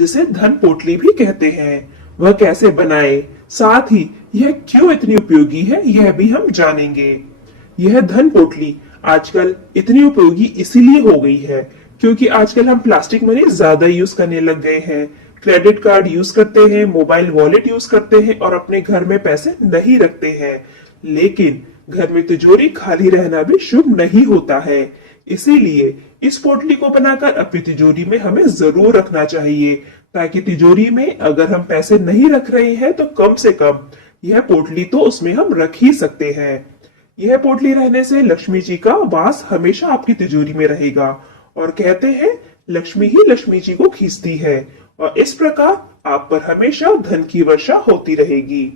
जिसे धन पोटली भी कहते हैं, वह कैसे बनाए, साथ ही यह क्यों इतनी उपयोगी है, यह भी हम जानेंगे। यह धन पोटली आजकल इतनी उपयोगी इसीलिए हो गई है क्योंकि आजकल हम प्लास्टिक मनी ज्यादा यूज करने लग गए हैं। क्रेडिट कार्ड यूज करते हैं, मोबाइल वॉलेट यूज करते हैं और अपने घर में पैसे नहीं रखते हैं। लेकिन घर में तिजोरी खाली रहना भी शुभ नहीं होता है। इसीलिए इस पोटली को बनाकर अपनी तिजोरी में हमें जरूर रखना चाहिए, ताकि तिजोरी में अगर हम पैसे नहीं रख रहे हैं तो कम से कम यह पोटली तो उसमें हम रख ही सकते हैं। यह पोटली रहने से लक्ष्मी जी का वास हमेशा आपकी तिजोरी में रहेगा और कहते हैं लक्ष्मी ही लक्ष्मी जी को खींचती है और इस प्रकार आप पर हमेशा धन की वर्षा होती रहेगी।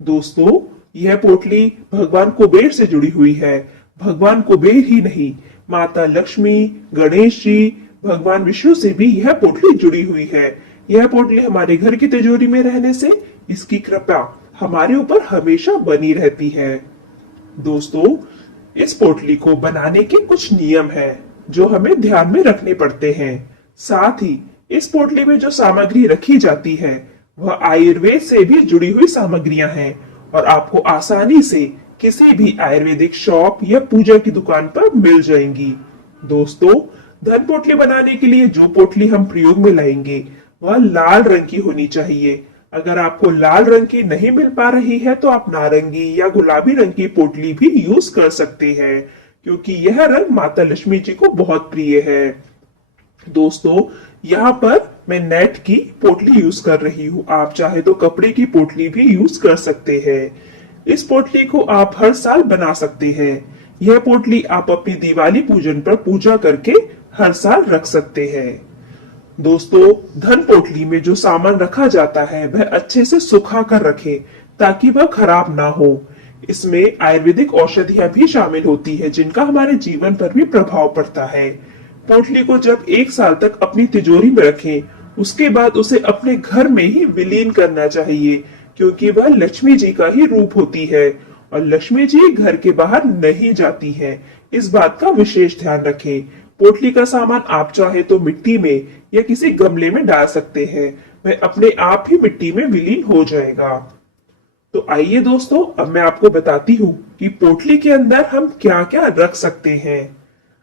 दोस्तों, यह पोटली भगवान कुबेर से जुड़ी हुई है। भगवान कुबेर ही नहीं, माता लक्ष्मी, गणेश जी, भगवान विष्णु से भी यह पोटली जुड़ी हुई है। यह पोटली हमारे घर की तिजोरी में रहने से इसकी कृपा हमारे ऊपर हमेशा बनी रहती है। दोस्तों, इस पोटली को बनाने के कुछ नियम हैं जो हमें ध्यान में रखने पड़ते हैं। साथ ही इस पोटली में जो सामग्री रखी जाती है वह आयुर्वेद से भी जुड़ी हुई सामग्रियां हैं और आपको आसानी से किसी भी आयुर्वेदिक शॉप या पूजा की दुकान पर मिल जाएंगी। दोस्तों, धन पोटली बनाने के लिए जो पोटली हम प्रयोग में लाएंगे वह लाल रंग की होनी चाहिए। अगर आपको लाल रंग की नहीं मिल पा रही है तो आप नारंगी या गुलाबी रंग की पोटली भी यूज कर सकते हैं, क्योंकि यह रंग माता लक्ष्मी जी को बहुत प्रिय है। दोस्तों, यहाँ पर मैं नेट की पोटली यूज कर रही हूँ, आप चाहे तो कपड़े की पोटली भी यूज कर सकते हैं। इस पोटली को आप हर साल बना सकते हैं। यह पोटली आप अपनी दिवाली पूजन पर पूजा करके हर साल रख सकते हैं। दोस्तों, धन पोटली में जो सामान रखा जाता है वह अच्छे से सुखा कर रखें ताकि वह खराब ना हो। इसमें आयुर्वेदिक औषधियां भी शामिल होती है जिनका हमारे जीवन पर भी प्रभाव पड़ता है। पोटली को जब 1 साल तक अपनी तिजोरी में रखें, उसके बाद उसे अपने घर में ही विलीन करना चाहिए, क्योंकि वह लक्ष्मी जी का ही रूप होती है और लक्ष्मी जी घर के बाहर नहीं जाती है। इस बात का विशेष ध्यान रखें। पोटली का सामान आप चाहे तो मिट्टी में या किसी गमले में डाल सकते हैं, वह अपने आप ही मिट्टी में विलीन हो जाएगा। तो आइए दोस्तों, अब मैं आपको बताती हूँ कि पोटली के अंदर हम क्या क्या रख सकते हैं।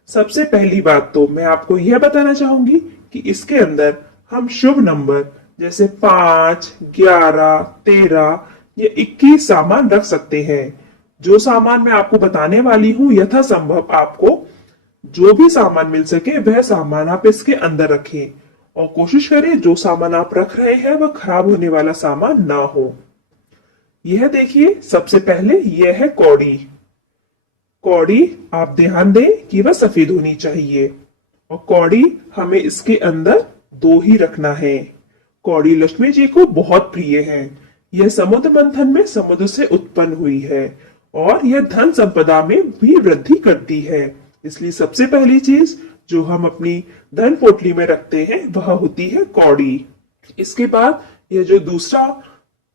सबसे पहली बात तो मैं आपको यह बताना चाहूंगी कि इसके अंदर हम शुभ नंबर जैसे 5, 11, 13 या 21 सामान रख सकते हैं। जो सामान मैं आपको बताने वाली हूँ यथासंभव आपको जो भी सामान मिल सके वह सामान आप इसके अंदर रखें और कोशिश करें जो सामान आप रख रहे हैं वह खराब होने वाला सामान ना हो। यह देखिए, सबसे पहले यह है कौड़ी। कौड़ी आप ध्यान दें कि वह सफेद होनी चाहिए और कौड़ी हमें इसके अंदर 2 ही रखना है। कौड़ी लक्ष्मी जी को बहुत प्रिय है। यह समुद्र मंथन में समुद्र से उत्पन्न हुई है और यह धन संपदा में भी वृद्धि करती है। इसलिए सबसे पहली चीज जो हम अपनी धन पोटली में रखते हैं वह होती है कौड़ी। इसके बाद यह जो दूसरा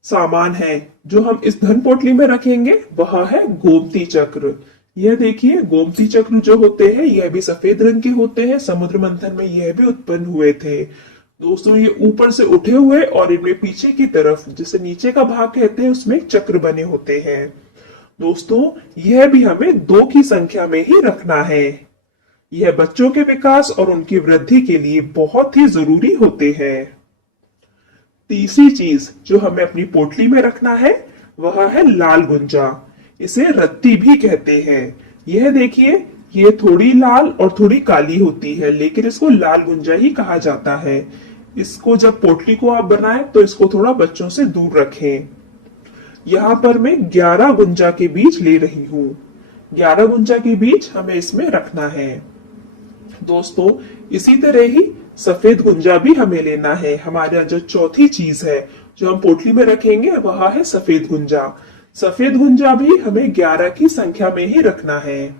सामान है जो हम इस धन पोटली में रखेंगे वह है गोमती चक्र। यह देखिए, गोमती चक्र जो होते हैं यह भी सफेद रंग के होते हैं। समुद्र मंथन में यह भी उत्पन्न हुए थे। दोस्तों, ये ऊपर से उठे हुए और इनमें पीछे की तरफ जिसे नीचे का भाग कहते हैं उसमें चक्र बने होते हैं। दोस्तों, यह भी हमें 2 की संख्या में ही रखना है। यह बच्चों के विकास और उनकी वृद्धि के लिए बहुत ही जरूरी होते हैं। तीसरी चीज जो हमें अपनी पोटली में रखना है वह है लाल गुंजा। इसे रत्ती भी कहते हैं। यह देखिए, ये थोड़ी लाल और थोड़ी काली होती है, लेकिन इसको लाल गुंजा ही कहा जाता है। इसको जब पोटली को आप बनाएं तो इसको थोड़ा बच्चों से दूर रखें। यहाँ पर मैं 11 गुंजा के बीज ले रही हूँ। 11 गुंजा के बीज हमें इसमें रखना है। दोस्तों, इसी तरह ही सफेद गुंजा भी हमें लेना है। हमारे यहाँ जो चौथी चीज है जो हम पोटली में रखेंगे वह है सफेद गुंजा। सफेद गुंजा भी हमें 11 की संख्या में ही रखना है।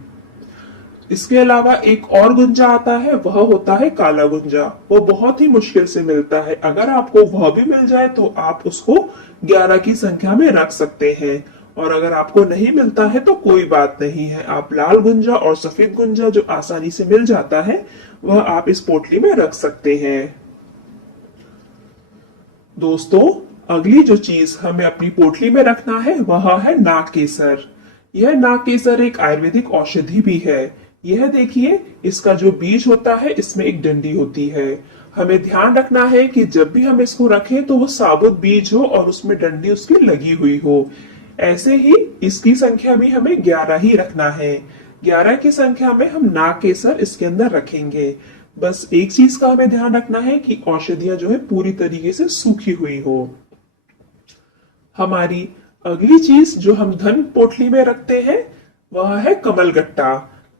इसके अलावा एक और गुंजा आता है, वह होता है काला गुंजा। वो बहुत ही मुश्किल से मिलता है। अगर आपको वह भी मिल जाए तो आप उसको 11 की संख्या में रख सकते हैं, और अगर आपको नहीं मिलता है तो कोई बात नहीं है। आप लाल गुंजा और सफेद गुंजा जो आसानी से मिल जाता है वह आप इस पोटली में रख सकते हैं। दोस्तों, अगली जो चीज हमें अपनी पोटली में रखना है वह है नाग केसर। यह नाग केसर एक आयुर्वेदिक औषधि भी है। यह देखिए, इसका जो बीज होता है इसमें एक डंडी होती है। हमें ध्यान रखना है कि जब भी हम इसको रखें तो वो साबुत बीज हो और उसमें डंडी उसकी लगी हुई हो। ऐसे ही इसकी संख्या भी हमें 11 ही रखना है। 11 की संख्या में हम नाग केसर इसके अंदर रखेंगे। बस एक चीज का हमें ध्यान रखना है कि औषधियां जो है पूरी तरीके से सूखी हुई हो। हमारी अगली चीज जो हम धन पोटली में रखते हैं वह है कमलगट्टा।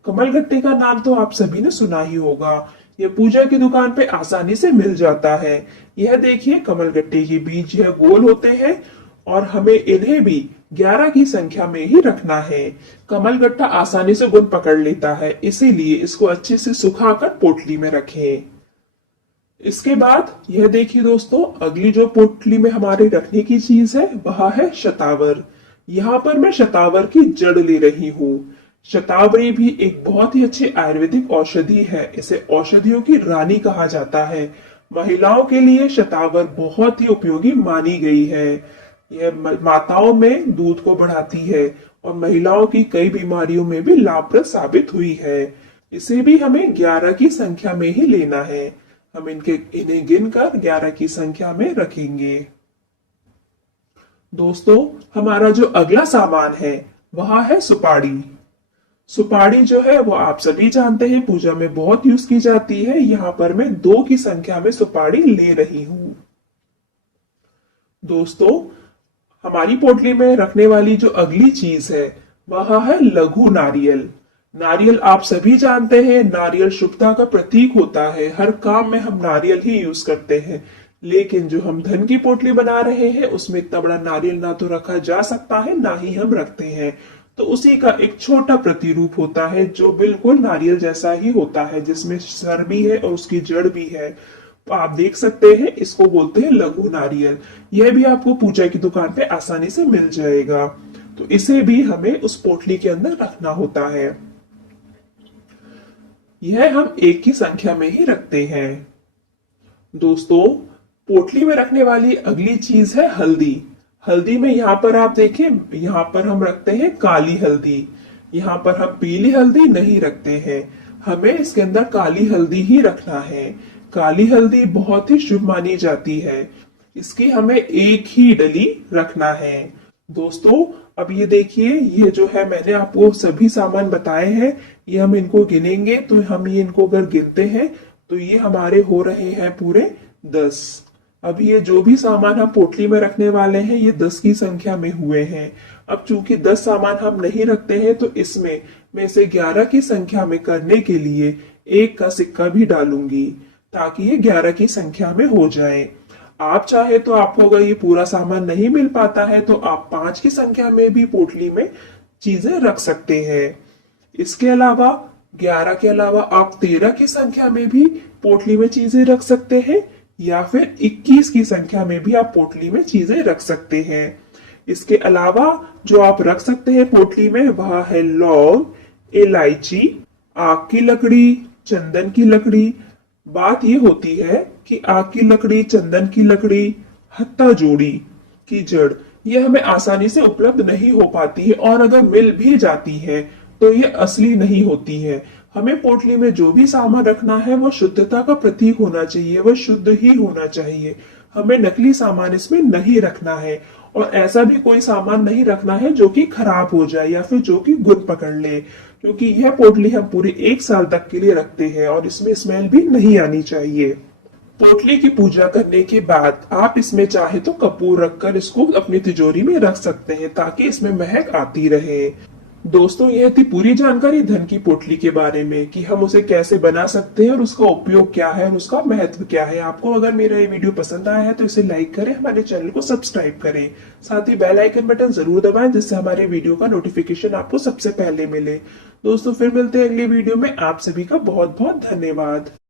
कमलगट्टे का नाम तो आप सभी ने सुना ही होगा। यह पूजा की दुकान पे आसानी से मिल जाता है। यह देखिए, कमलगट्टे के बीज यह गोल होते हैं और हमें इन्हें भी 11 की संख्या में ही रखना है। कमलगट्टा आसानी से गुण पकड़ लेता है, इसीलिए इसको अच्छे से सुखाकर पोटली में रखें। इसके बाद यह देखिए दोस्तों, अगली जो पोटली में हमारे रखने की चीज है वह है शतावर। यहाँ पर मैं शतावर की जड़ ले रही हूँ। शतावरी भी एक बहुत ही अच्छी आयुर्वेदिक औषधि है। इसे औषधियों की रानी कहा जाता है। महिलाओं के लिए शतावर बहुत ही उपयोगी मानी गई है। यह माताओं में दूध को बढ़ाती है और महिलाओं की कई बीमारियों में भी लाभप्रद साबित हुई है। इसे भी हमें 11 की संख्या में ही लेना है। हम इन्हें गिनकर 11 की संख्या में रखेंगे। दोस्तों, हमारा जो अगला सामान है वह है सुपारी। सुपारी जो है वो आप सभी जानते हैं पूजा में बहुत यूज की जाती है। यहाँ पर मैं 2 की संख्या में सुपारी ले रही हूं। दोस्तों, हमारी पोटली में रखने वाली जो अगली चीज है वह है लघु नारियल। नारियल आप सभी जानते हैं, नारियल शुभता का प्रतीक होता है। हर काम में हम नारियल ही यूज करते हैं। लेकिन जो हम धन की पोटली बना रहे हैं उसमें इतना बड़ा नारियल ना तो रखा जा सकता है, ना ही हम रखते हैं। तो उसी का एक छोटा प्रतिरूप होता है जो बिल्कुल नारियल जैसा ही होता है, जिसमें सर भी है और उसकी जड़ भी है। तो आप देख सकते हैं, इसको बोलते हैं लघु नारियल। यह भी आपको पूजा की दुकान पे आसानी से मिल जाएगा। तो इसे भी हमें उस पोटली के अंदर रखना होता है। यह हम 1 की संख्या में ही रखते हैं। दोस्तों, पोटली में रखने वाली अगली चीज है हल्दी। हल्दी में यहाँ पर आप देखें, यहाँ पर हम रखते हैं काली हल्दी। यहाँ पर हम पीली हल्दी नहीं रखते हैं। हमें इसके अंदर काली हल्दी ही रखना है। काली हल्दी बहुत ही शुभ मानी जाती है। इसकी हमें 1 ही डली रखना है। दोस्तों, अब ये देखिए, ये जो है मैंने आपको सभी सामान बताए हैं। ये हम इनको गिनेंगे तो हम ये इनको अगर गिनते हैं तो ये हमारे हो रहे हैं पूरे 10। अब ये जो भी सामान हम पोटली में रखने वाले हैं ये 10 की संख्या में हुए हैं। अब चूंकि 10 सामान हम नहीं रखते हैं तो इसमें मैं इसे 11 की संख्या में करने के लिए 1 का सिक्का भी डालूंगी ताकि ये 11 की संख्या में हो जाए। आप चाहे तो आपको अगर ये पूरा सामान नहीं मिल पाता है तो आप 5 की संख्या में भी पोटली में चीजें रख सकते हैं। इसके अलावा 11 के अलावा आप 13 की संख्या में भी पोटली में चीजें रख सकते हैं या फिर 21 की संख्या में भी आप पोटली में चीजें रख सकते हैं। इसके अलावा जो आप रख सकते हैं पोटली में वह है लौंग, इलायची, आक की लकड़ी, चंदन की लकड़ी। बात ये होती है कि आग की लकड़ी, चंदन की लकड़ी, हत्ता जोड़ी की जड़ ये हमें आसानी से उपलब्ध नहीं हो पाती है और अगर मिल भी जाती है तो ये असली नहीं होती है। हमें पोटली में जो भी सामान रखना है वो शुद्धता का प्रतीक होना चाहिए, वह शुद्ध ही होना चाहिए। हमें नकली सामान इसमें नहीं रखना है और ऐसा भी कोई सामान नहीं रखना है जो कि खराब हो जाए या फिर जो कि गुण पकड़ ले, क्योंकि यह पोटली हम पूरे 1 साल तक के लिए रखते हैं और इसमें स्मेल भी नहीं आनी चाहिए। पोटली की पूजा करने के बाद आप इसमें चाहे तो कपूर रखकर इसको अपनी तिजोरी में रख सकते हैं ताकि इसमें महक आती रहे। दोस्तों, यह थी पूरी जानकारी धन की पोटली के बारे में कि हम उसे कैसे बना सकते हैं और उसका उपयोग क्या है और उसका महत्व क्या है। आपको अगर मेरा ये वीडियो पसंद आया है तो इसे लाइक करें, हमारे चैनल को सब्सक्राइब करें, साथ ही बेल आइकन बटन जरूर दबाएं जिससे हमारे वीडियो का नोटिफिकेशन आपको सबसे पहले मिले। दोस्तों, फिर मिलते हैं अगली वीडियो में। आप सभी का बहुत बहुत धन्यवाद।